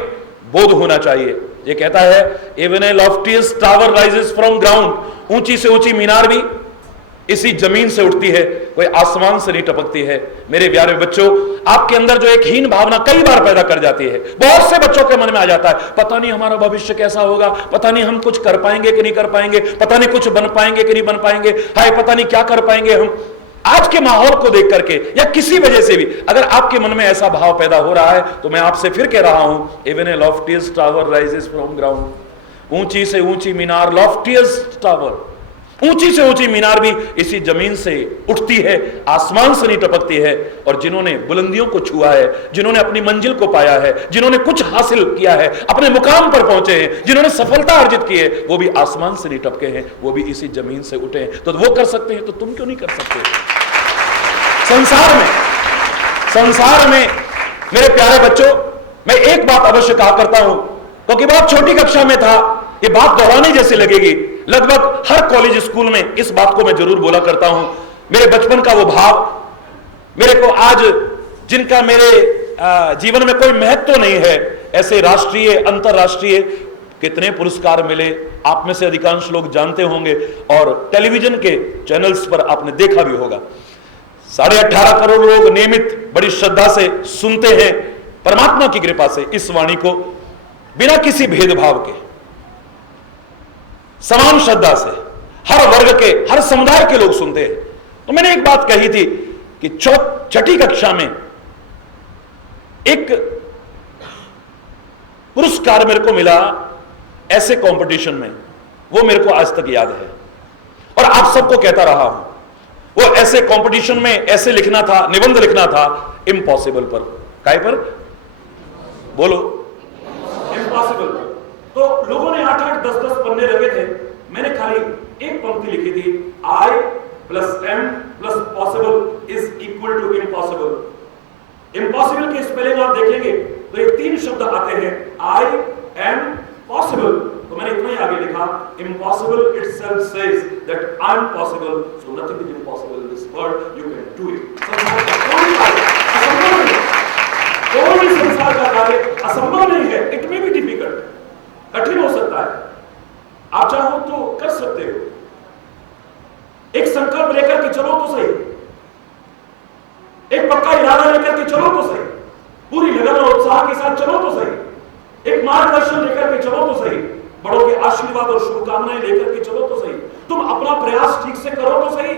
बोध होना चाहिए। ये कहता है, even a loftiest tower rises from ground, ऊंची से ऊंची मीनार भी इसी जमीन से उठती है, कोई आसमान से नहीं टपकती है। मेरे प्यारे बच्चों, आपके अंदर जो एक हीन भावना कई बार पैदा कर जाती है, बहुत से बच्चों के मन में आ जाता है, पता नहीं हमारा भविष्य कैसा होगा, पता नहीं हम कुछ कर पाएंगे कि नहीं कर पाएंगे, पता नहीं कुछ बन पाएंगे कि नहीं बन पाएंगे, हाय पता नहीं क्या कर पाएंगे हम। आज के माहौल को देख करके या किसी वजह से भी अगर आपके मन में ऐसा भाव पैदा हो रहा है, तो मैं आपसे फिर कह रहा हूं, even a loftiest tower rises from ground, ऊंची से ऊंची मीनार, लॉफ्टिएस्ट टावर, ऊंची से ऊंची मीनार भी इसी जमीन से उठती है, आसमान से नहीं टपकती है। और जिन्होंने बुलंदियों को छुआ है, जिन्होंने अपनी मंजिल को पाया है, जिन्होंने कुछ हासिल किया है, अपने मुकाम पर पहुंचे हैं, जिन्होंने सफलता अर्जित की है, वो भी आसमान से नहीं टपके हैं, वो भी इसी जमीन से उठे हैं। तो वो कर सकते हैं तो तुम क्यों नहीं कर सकते? संसार में मेरे प्यारे बच्चों, मैं एक बात अवश्य कहा करता हूं, क्योंकि बहुत छोटी कक्षा में था, ये बात दोहराने जैसी लगेगी। लगभग हर कॉलेज स्कूल में इस बात को मैं जरूर बोला करता हूं। मेरे बचपन का वो भाव, मेरे को आज जिनका मेरे जीवन में कोई महत्व नहीं है, ऐसे राष्ट्रीय अंतरराष्ट्रीय कितने पुरस्कार मिले, आप में से अधिकांश लोग जानते होंगे और टेलीविजन के चैनल्स पर आपने देखा भी होगा। 18.5 करोड़ लोग नियमित बड़ी श्रद्धा से सुनते हैं, परमात्मा की कृपा से इस वाणी को बिना किसी भेदभाव के, समान श्रद्धा से हर वर्ग के, हर समुदाय के लोग सुनते हैं। तो मैंने एक बात कही थी कि छठी कक्षा में एक पुरस्कार मेरे को मिला ऐसे कंपटीशन में, वो मेरे को आज तक याद है और आप सबको कहता रहा हूं। वो ऐसे कंपटीशन में ऐसे लिखना था, निबंध लिखना था इम्पॉसिबल पर। काय पर? बोलो। इम्पॉसिबल। तो लोगों ने 8-8, 10-10 पन्ने लगे थे, मैंने खाली एक पंक्ति लिखी थी, I + M + possible is equal to impossible। Impossible की स्पेलिंग आप देखेंगे तो ये 3 शब्द आते हैं, I am possible। तो मैंने इतना ही आगे लिखा, impossible itself says that I am possible, so nothing is impossible in this world, you can do it। संसार का कोई कार्य असंभव नहीं, कोई भी संसार का कार्य असंभव नहीं है। इट मे बी डिफिकल्ट, कठिन हो सकता है, आप चाहो तो कर सकते हो। एक संकल्प लेकर के चलो तो सही, एक पक्का इरादा लेकर के चलो तो सही, पूरी लगन और उत्साह के साथ चलो तो सही, एक मार्गदर्शन लेकर के चलो तो सही, बड़ों के आशीर्वाद और शुभकामनाएं लेकर के चलो तो सही, तुम अपना प्रयास ठीक से करो तो सही।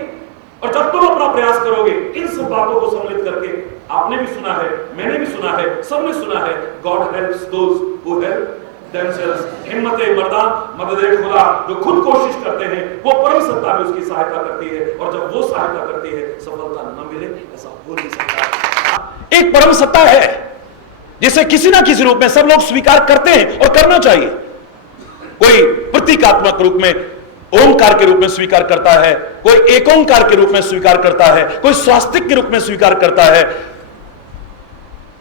और जब तुम अपना प्रयास करोगे, इन सब बातों को सम्मिलित करके, आपने भी सुना है, मैंने भी सुना है, सबने सुना है, God helps those who help themselves. हिम्मते मर्दा मददे खुदा, जो खुद कोशिश करते हैं वो परम सत्ता में उसकी सहायता करती है, और जब वो सहायता करती है सफलता न मिले ऐसा हो नहीं सकता। एक परम सत्ता है जिसे किसी ना किसी रूप में सब लोग स्वीकार करते हैं और करना चाहिए। कोई प्रतीकात्मक रूप में ओंकार के रूप में स्वीकार करता है, कोई एकोंकार के रूप में स्वीकार करता है, कोई स्वास्तिक के रूप में स्वीकार करता है,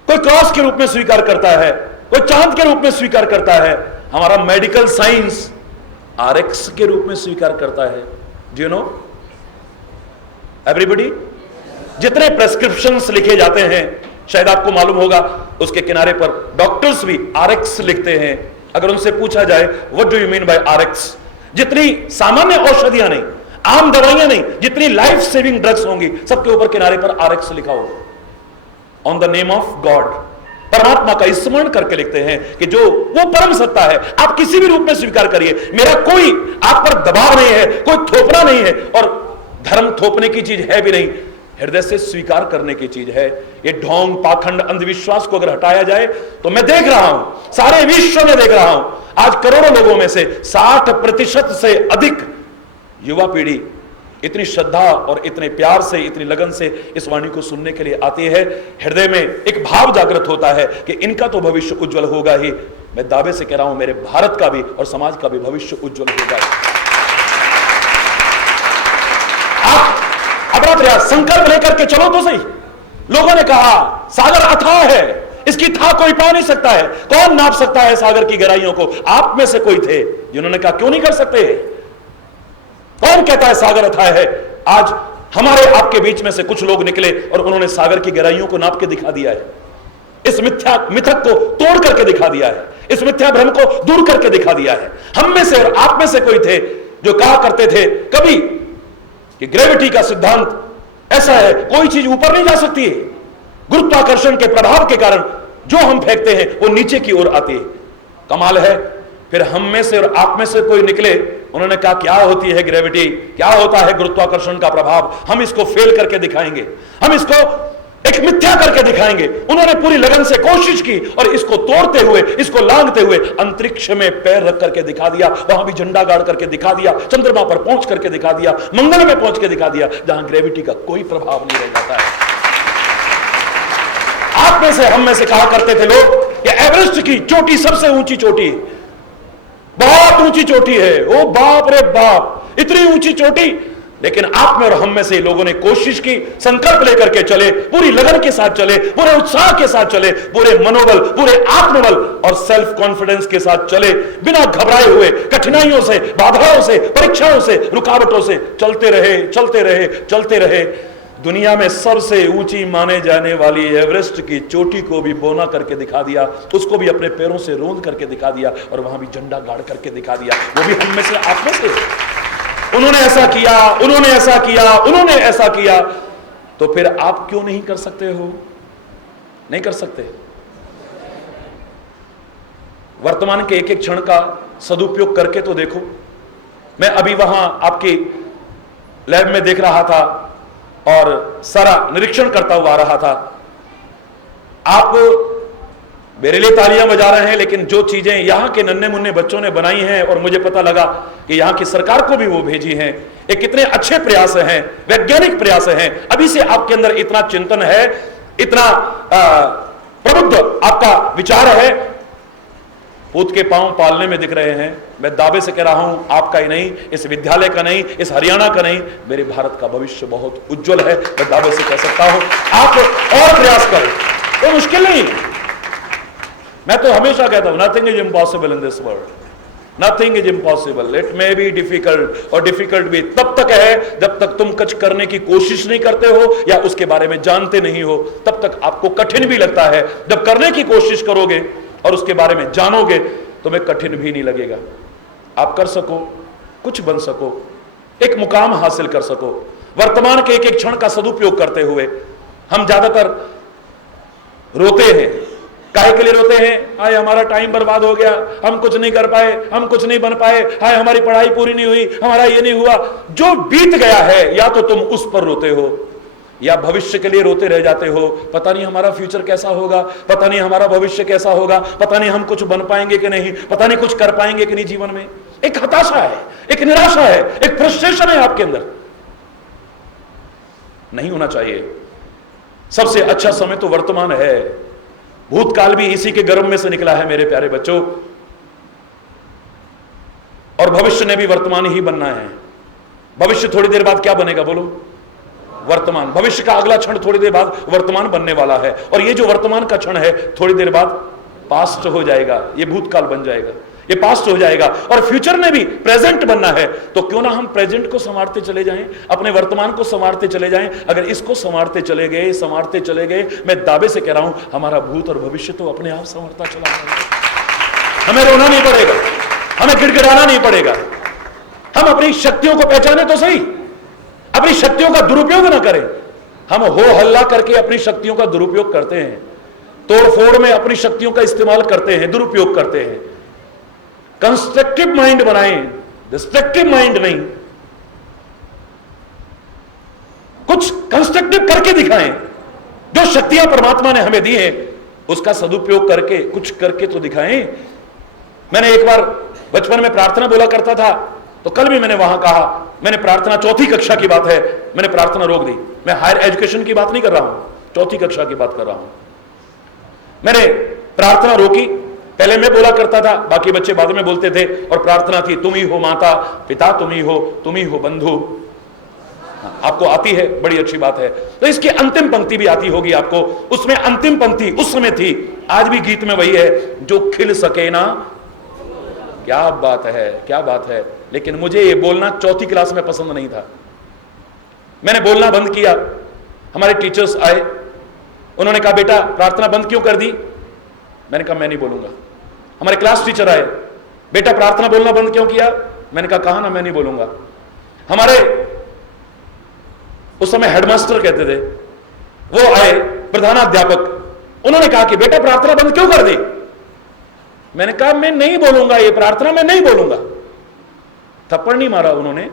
कोई क्रॉस के रूप में स्वीकार करता है, कोई चांद के रूप में स्वीकार करता है। हमारा मेडिकल साइंस आरएक्स के रूप में स्वीकार करता है। Do you know everybody? जितने प्रेस्क्रिप्शंस लिखे जाते हैं, शायद आपको मालूम होगा, उसके किनारे पर डॉक्टर्स भी आरएक्स लिखते हैं। अगर उनसे पूछा जाए what do you mean by RX, जितनी सामान्य औषधियां नहीं, आम दवाइयां नहीं, जितनी लाइफ सेविंग ड्रग्स होंगी, सबके ऊपर किनारे पर आरएक्स लिखा होगा। On the name of God, परमात्मा का स्मरण करके लिखते हैं कि जो वो परम सत्ता है, आप किसी भी रूप में स्वीकार करिए, मेरा कोई आप पर दबाव नहीं है, कोई थोपना नहीं है, और धर्म थोपने की चीज है भी नहीं, हृदय से स्वीकार करने की चीज है। ये ढोंग, पाखंड, अंधविश्वास को अगर हटाया जाए तो मैं देख रहा हूं, सारे विश्व में देख रहा हूं, आज करोड़ों लोगों में से 60% से अधिक युवा पीढ़ी इतनी श्रद्धा और इतने प्यार से, इतनी लगन से इस वाणी को सुनने के लिए आती है। हृदय में एक भाव जागृत होता है कि इनका तो भविष्य उज्जवल होगा ही। मैं दावे से कह रहा हूं, मेरे भारत का भी और समाज का भी भविष्य उज्जवल होगा। आप अपना प्रयास, संकल्प लेकर के चलो तो सही। लोगों ने कहा सागर अथाह है, इसकी था कोई पा नहीं सकता है, कौन नाप सकता है सागर की गहराइयों को? आप में से कोई थे जिन्होंने कहा क्यों नहीं कर सकते? कौन कहता है सागर अथाह है? आज हमारे आपके बीच में से कुछ लोग निकले और उन्होंने सागर की गहराइयों को नाप के दिखा दिया है, इस मिथक को तोड़ करके दिखा दिया है, इस मिथ्या भ्रम को दूर करके दिखा दिया है। हम में से और आप में से कोई थे जो कहा करते थे कभी कि ग्रेविटी का सिद्धांत ऐसा है, कोई चीज ऊपर नहीं जा सकती है, गुरुत्वाकर्षण के प्रभाव के कारण जो हम फेंकते हैं वो नीचे की ओर आती है। कमाल है। फिर हम में से और आप में से कोई निकले, उन्होंने कहा क्या होती है ग्रेविटी, क्या होता है गुरुत्वाकर्षण का प्रभाव, हम इसको फेल करके दिखाएंगे, हम इसको एक मिथ्या करके दिखाएंगे। उन्होंने पूरी लगन से कोशिश की और इसको तोड़ते हुए, इसको लांघते हुए अंतरिक्ष में पैर रख करके दिखा दिया, वहां भी झंडा गाड़ करके दिखा दिया, चंद्रमा पर पहुंच करके दिखा दिया, मंगल में पहुंच के दिखा दिया, जहां ग्रेविटी का कोई प्रभाव नहीं रह जाता है। आप में से, हम में से कहा करते थे लोग, ये एवरेस्ट की चोटी सबसे ऊंची चोटी, बहुत ऊंची चोटी है, ओ बाप रे बाप, इतनी ऊंची चोटी। लेकिन आप में और हम में से लोगों ने कोशिश की, संकल्प लेकर के चले, पूरी लगन के साथ चले, पूरे उत्साह के साथ चले, पूरे मनोबल, पूरे आत्मबल और सेल्फ कॉन्फिडेंस के साथ चले, बिना घबराए हुए, कठिनाइयों से, बाधाओं से, परीक्षाओं से, रुकावटों से चलते रहे, चलते रहे, चलते रहे। दुनिया में सबसे ऊंची माने जाने वाली एवरेस्ट की चोटी को भी बोना करके दिखा दिया, उसको भी अपने पैरों से रोंद करके दिखा दिया और वहां भी झंडा गाड़ करके दिखा दिया। वो भी हम में से, आप में से। उन्होंने ऐसा किया, उन्होंने ऐसा किया, उन्होंने ऐसा किया, तो फिर आप क्यों नहीं कर सकते हो? नहीं कर सकते। वर्तमान के एक एक क्षण का सदुपयोग करके तो देखो। मैं अभी वहां आपकी लैब में देख रहा था और सारा निरीक्षण करता हुआ आ रहा था। आप मेरे लिए तालियां बजा रहे हैं, लेकिन जो चीजें यहां के नन्हे मुन्ने बच्चों ने बनाई हैं और मुझे पता लगा कि यहां की सरकार को भी वो भेजी हैं, ये कितने अच्छे प्रयास हैं, वैज्ञानिक प्रयास हैं। अभी से आपके अंदर इतना चिंतन है, इतना प्रबुद्ध आपका विचार है, पूत के पांव पालने में दिख रहे हैं। मैं दावे से कह रहा हूं, आपका ही नहीं, इस विद्यालय का नहीं, इस हरियाणा का नहीं, मेरे भारत का भविष्य बहुत उज्जवल है। मैं दावे से कह सकता हूं, आप और प्रयास करें, कोई मुश्किल नहीं। मैं तो हमेशा कहता हूं, nothing is impossible in this world, nothing is impossible. It may be difficult, और डिफिकल्ट भी तब तक है जब तक तुम कुछ करने की कोशिश नहीं करते हो या उसके बारे में जानते नहीं हो, तब तक आपको कठिन भी लगता है। जब करने की कोशिश करोगे और उसके बारे में जानोगे, तुम्हें कठिन भी नहीं लगेगा। आप कर सको, कुछ बन सको, एक मुकाम हासिल कर सको। वर्तमान के एक एक क्षण का सदुपयोग करते हुए हम ज्यादातर रोते हैं। काहे के लिए रोते हैं? हाय हमारा टाइम बर्बाद हो गया, हम कुछ नहीं कर पाए, हम कुछ नहीं बन पाए, हाय हमारी पढ़ाई पूरी नहीं हुई, हमारा ये नहीं हुआ। जो बीत गया है, या तो तुम उस पर रोते हो या भविष्य के लिए रोते रह जाते हो। पता नहीं हमारा फ्यूचर कैसा होगा, पता नहीं हमारा भविष्य कैसा होगा, पता नहीं हम कुछ बन पाएंगे कि नहीं, पता नहीं कुछ कर पाएंगे कि नहीं जीवन में। एक हताशा है, एक निराशा है, एक फ्रस्ट्रेशन है आपके अंदर। नहीं होना चाहिए। सबसे अच्छा समय तो वर्तमान है। भूतकाल भी इसी के गर्भ में से निकला है मेरे प्यारे बच्चों, और भविष्य ने भी वर्तमान ही बनना है। भविष्य थोड़ी देर बाद क्या बनेगा बोलो? वर्तमान। भविष्य का अगला क्षण थोड़ी देर बाद वर्तमान बनने वाला है, और ये जो वर्तमान का क्षण है थोड़ी देर बाद पास्ट हो जाएगा, ये भूतकाल बन जाएगा, ये पास्ट हो जाएगा। और फ्यूचर ने भी प्रेजेंट बनना है, तो क्यों ना हम प्रेजेंट को संवारते चले जाएं, अपने वर्तमान को संवारते चले जाएं। अगर इसको संवारते चले गए, मैं दावे से कह रहा हूं, हमारा भूत और भविष्य तो अपने आप संवरता चला जाएगा। हमें रोना नहीं पड़ेगा, हमें गिड़गिड़ाना नहीं पड़ेगा। हम अपनी शक्तियों को पहचाने तो सही, अपनी शक्तियों का दुरुपयोग ना करें। हम हो हल्ला करके अपनी शक्तियों का दुरुपयोग करते हैं, तोड़ फोड़ में अपनी शक्तियों का इस्तेमाल करते हैं, दुरुपयोग करते हैं। कंस्ट्रक्टिव माइंड बनाएं, डिस्ट्रक्टिव माइंड नहीं। कुछ कंस्ट्रक्टिव करके दिखाएं। जो शक्तियां परमात्मा ने हमें दी हैं उसका सदुपयोग करके कुछ करके तो दिखाएं। मैंने एक बार बचपन में प्रार्थना बोला करता था, तो कल भी मैंने वहां कहा, मैंने प्रार्थना, चौथी कक्षा की बात है, मैंने प्रार्थना रोक दी। मैं हायर एजुकेशन की बात नहीं कर रहा हूं, चौथी कक्षा की बात कर रहा हूं। मैंने प्रार्थना रोकी। पहले मैं बोला करता था, बाकी बच्चे बाद में बोलते थे, और प्रार्थना थी, तुम ही हो माता पिता, तुम ही हो बंधु। आपको आती है, बड़ी अच्छी बात है। तो इसकी अंतिम पंक्ति भी आती होगी आपको। उसमें अंतिम पंक्ति उस समय थी, आज भी गीत में वही है, जो खिल सके ना। क्या बात है, क्या बात है। लेकिन मुझे ये बोलना चौथी क्लास में पसंद नहीं था। मैंने बोलना बंद किया। हमारे टीचर्स आए, उन्होंने कहा, बेटा प्रार्थना बंद क्यों कर दी? मैंने कहा मैं नहीं बोलूंगा। हमारे क्लास टीचर आए, बेटा प्रार्थना बोलना बंद क्यों किया? मैंने कहा ना, मैं नहीं बोलूंगा। हमारे उस समय हेडमास्टर कहते थे, वो आए, प्रधानाध्यापक, उन्होंने कहा कि बेटा प्रार्थना बंद क्यों कर दी? मैंने कहा मैं नहीं बोलूंगा, ये प्रार्थना मैं नहीं बोलूंगा। थप्पड़ नहीं मारा उन्होंने,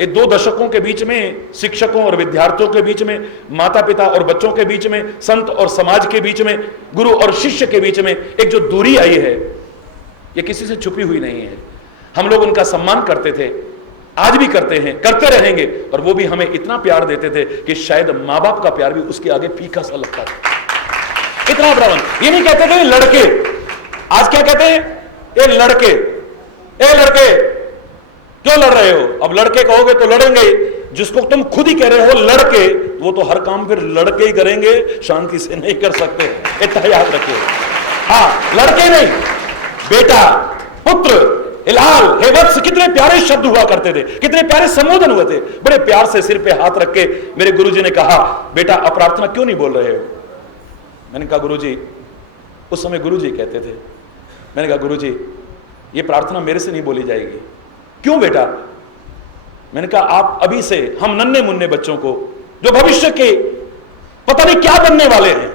ये 2 दशकों के बीच में, शिक्षकों और विद्यार्थियों के बीच में, माता पिता और बच्चों के बीच में, संत और समाज के बीच में, गुरु और शिष्य के बीच में एक जो दूरी आई है, ये किसी से छुपी हुई नहीं है। हम लोग उनका सम्मान करते थे, आज भी करते हैं, करते रहेंगे, और वो भी हमें इतना प्यार देते थे कि शायद माँ बाप का प्यार भी उसके आगे फीका सा लगता था। इतना बड़ा। ये नहीं कहते थे लड़के, आज क्या कहते हैं? ये लड़के, ए लड़के क्यों लड़ रहे हो? अब लड़के कहोगे तो लड़ेंगे ही। जिसको तुम खुद ही कह रहे हो लड़के, वो तो हर काम फिर लड़के ही करेंगे, शांति से नहीं कर सकते। इतना याद रखिए। हाँ, लड़के नहीं, बेटा, पुत्र, इलाल, हे वत्स, कितने प्यारे शब्द हुआ करते थे, कितने प्यारे संबोधन हुए थे। बड़े प्यार से सिर पे हाथ रख के मेरे गुरुजी ने कहा, बेटा अप्रार्थना क्यों नहीं बोल रहे हो? मैंने कहा गुरुजी, उस समय गुरुजी कहते थे, मैंने कहा गुरुजी ये प्रार्थना मेरे से नहीं बोली जाएगी। क्यों बेटा? मैंने कहा आप अभी से हम नन्हे मुन्ने बच्चों को, जो भविष्य के पता नहीं क्या बनने वाले हैं,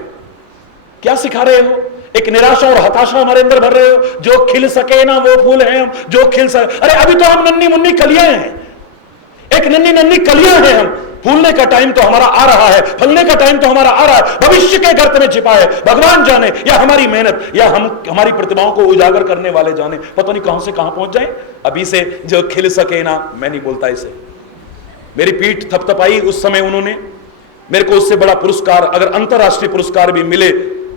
क्या सिखा रहे हो? एक निराशा और हताशा हमारे अंदर भर रहे हो। जो खिल सके ना वो फूल हैं हम, जो खिल सके। अरे अभी तो हम नन्ही मुन्नी कलियां हैं, एक नन्ही नन्ही कलियां हैं हम। फूलने का टाइम तो हमारा आ रहा है, फलने का टाइम तो हमारा आ रहा है। भविष्य के गर्त में छिपा है, भगवान जाने, या हमारी मेहनत, या हम हमारी प्रतिभाओं को उजागर करने वाले जाने, पता नहीं कहां से कहां पहुंच जाए। अभी से जो खिल सके ना, मैं नहीं बोलता इसे। मेरी पीठ थपथपाई उस समय उन्होंने। मेरे को उससे बड़ा पुरस्कार, अगर अंतरराष्ट्रीय पुरस्कार भी मिले,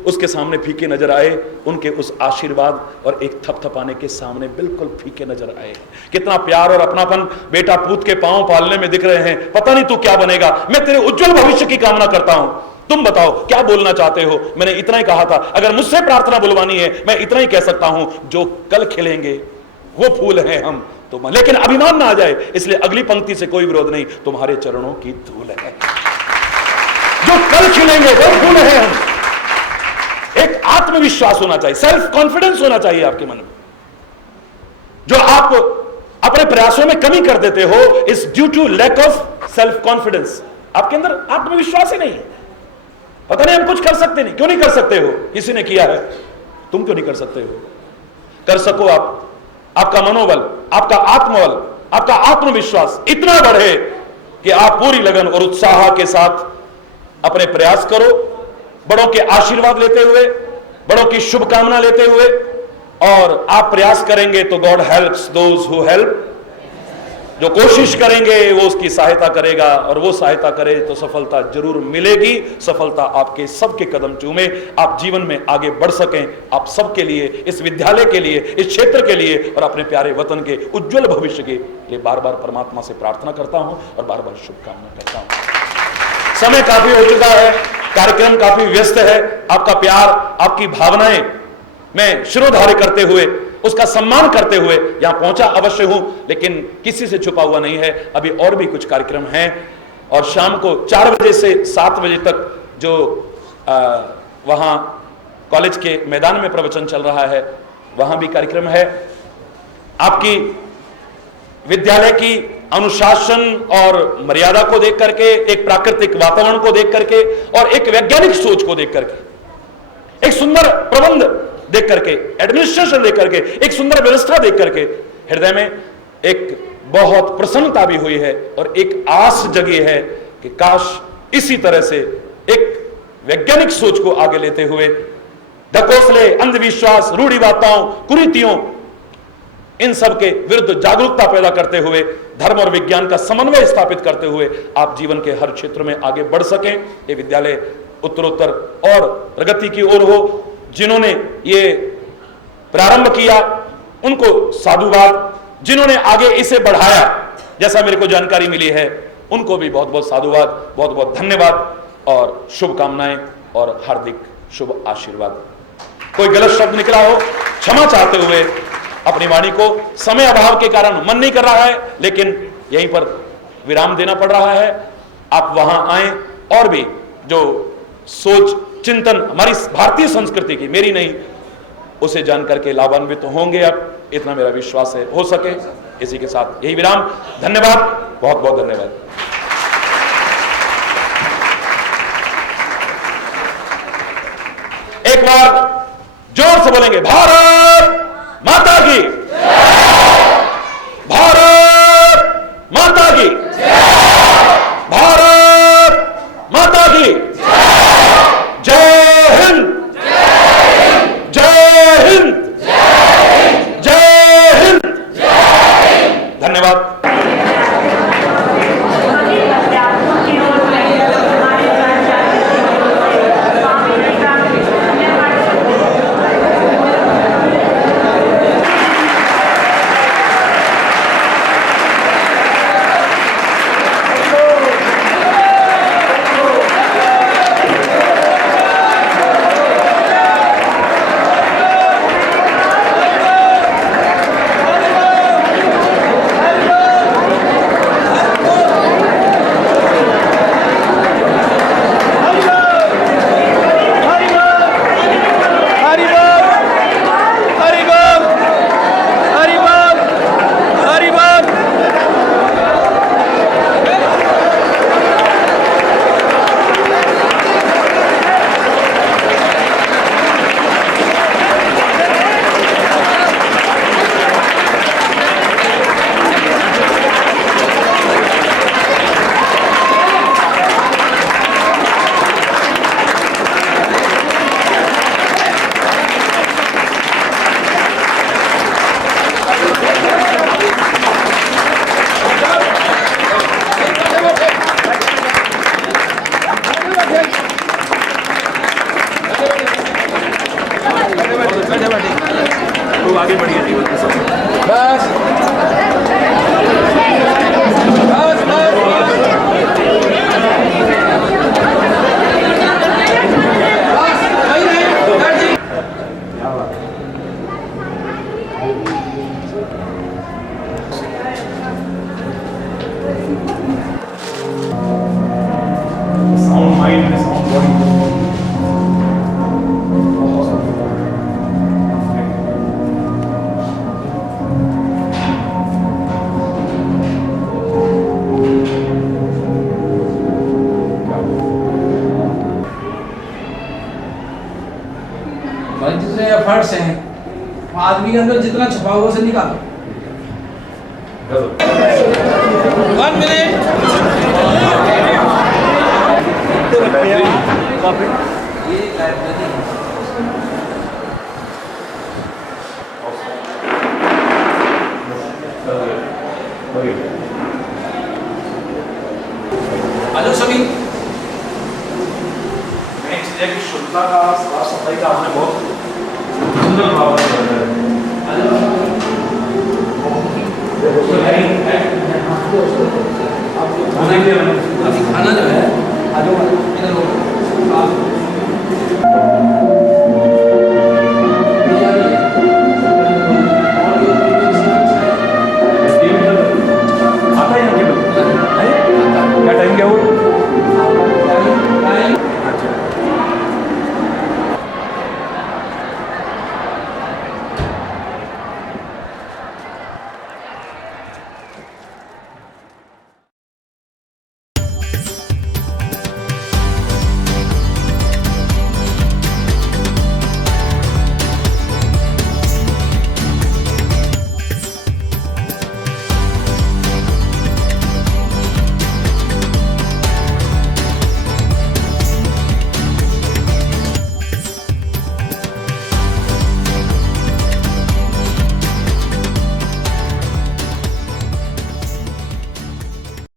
उसके सामने फीके नजर आए। उनके उस आशीर्वाद और एक थपथपाने के सामने बिल्कुल फीके नजर आए। कितना प्यार और अपनापन बेटा पूत के पांव पालने में दिख रहे हैं। पता नहीं तू क्या बनेगा, मैं तेरे उज्जवल भविष्य की कामना करता हूं। तुम बताओ क्या बोलना चाहते हो? मैंने इतना ही कहा था, अगर मुझसे प्रार्थना बुलवानी है मैं इतना ही कह सकता हूं, जो कल खिलेंगे वो फूल हैं हम। तो लेकिन अभिमान ना आ जाए, इसलिए अगली पंक्ति से कोई विरोध नहीं, तुम्हारे चरणों की धूल है। जो कल खिलेंगे वो फूल हैं हम। एक आत्मविश्वास होना चाहिए, सेल्फ कॉन्फिडेंस होना चाहिए आपके मन में। जो आप अपने प्रयासों में कमी कर देते हो, is due to lack of self confidence. आपके अंदर आत्मविश्वास ही नहीं है। पता नहीं हम कुछ कर सकते नहीं। क्यों नहीं कर सकते हो? किसी ने किया है, तुम क्यों नहीं कर सकते हो? कर सको आप। आपका मनोबल, आपका आत्मबल, आपका आत्मविश्वास इतना बढ़े कि आप पूरी लगन और उत्साह के साथ अपने प्रयास करो, बड़ों के आशीर्वाद लेते हुए, बड़ों की शुभकामना लेते हुए। और आप प्रयास करेंगे तो God helps those who help. जो कोशिश करेंगे वो उसकी सहायता करेगा, और वो सहायता करे तो सफलता जरूर मिलेगी। सफलता आपके सबके कदम चूमे, आप जीवन में आगे बढ़ सकें। आप सबके लिए, इस विद्यालय के लिए, इस क्षेत्र के लिए और अपने प्यारे वतन के उज्जवल भविष्य के लिए बार बार परमात्मा से प्रार्थना करता हूं और बार बार शुभकामना करता हूं। समय काफी हो चुका है, कार्यक्रम काफी व्यस्त है। आपका प्यार, आपकी भावनाएं मैं शिरोधार्य करते हुए, उसका सम्मान करते हुए यहां पहुंचा अवश्य हूं, लेकिन किसी से छुपा हुआ नहीं है। अभी और भी कुछ कार्यक्रम हैं, और शाम को 4 बजे से 7 बजे तक जो वहां कॉलेज के मैदान में प्रवचन चल रहा है, वहां भी कार्यक्रम है। आपकी विद्यालय की अनुशासन और मर्यादा को देख करके, एक प्राकृतिक वातावरण को देख करके, और एक वैज्ञानिक सोच को देख करके, एक सुंदर प्रबंध देख करके, एडमिनिस्ट्रेशन देख करके, एक सुंदर व्यवस्था देख करके हृदय में एक बहुत प्रसन्नता भी हुई है, और एक आस जगी है कि काश इसी तरह से एक वैज्ञानिक सोच को आगे लेते हुए ढकोसले, अंधविश्वास, रूढ़िवादिताओं, कुरीतियों, इन सब के विरुद्ध जागरूकता पैदा करते हुए, धर्म और विज्ञान का समन्वय स्थापित करते हुए आप जीवन के हर क्षेत्र में आगे बढ़ सकें। ये विद्यालय उत्तरोत्तर और प्रगति की ओर हो। जिन्होंने ये प्रारंभ किया उनको साधुवाद, जिन्होंने आगे इसे बढ़ाया, जैसा मेरे को जानकारी मिली है, उनको भी बहुत बहुत साधुवाद, बहुत बहुत धन्यवाद और शुभकामनाएं और हार्दिक शुभ आशीर्वाद। कोई गलत शब्द निकला हो, क्षमा चाहते हुए अपनी वाणी को, समय अभाव के कारण मन नहीं कर रहा है, लेकिन यहीं पर विराम देना पड़ रहा है। आप वहां आए और भी जो सोच चिंतन हमारी भारतीय संस्कृति की, मेरी नहीं, उसे जानकर के लाभान्वित होंगे आप, इतना मेरा विश्वास है। हो सके इसी के साथ यही विराम। धन्यवाद, बहुत बहुत धन्यवाद। एक बार जोर से बोलेंगे, भारत माता की, भारत माता की। खूब आगे बढ़िए जीवन के साथ। बस बस Sound mind and sound body. भाई जितने एफर्ट्स हैं आदमी के अंदर जितना छुपा हुआ उसे निकालो। 1 मिनट। ये लाइब्रेरी हेलो सभी, नेक्स्ट डे की शुद्धता का साफ सफाई का आपने बहुत सुंदर भाव अभी खाना जो है इधर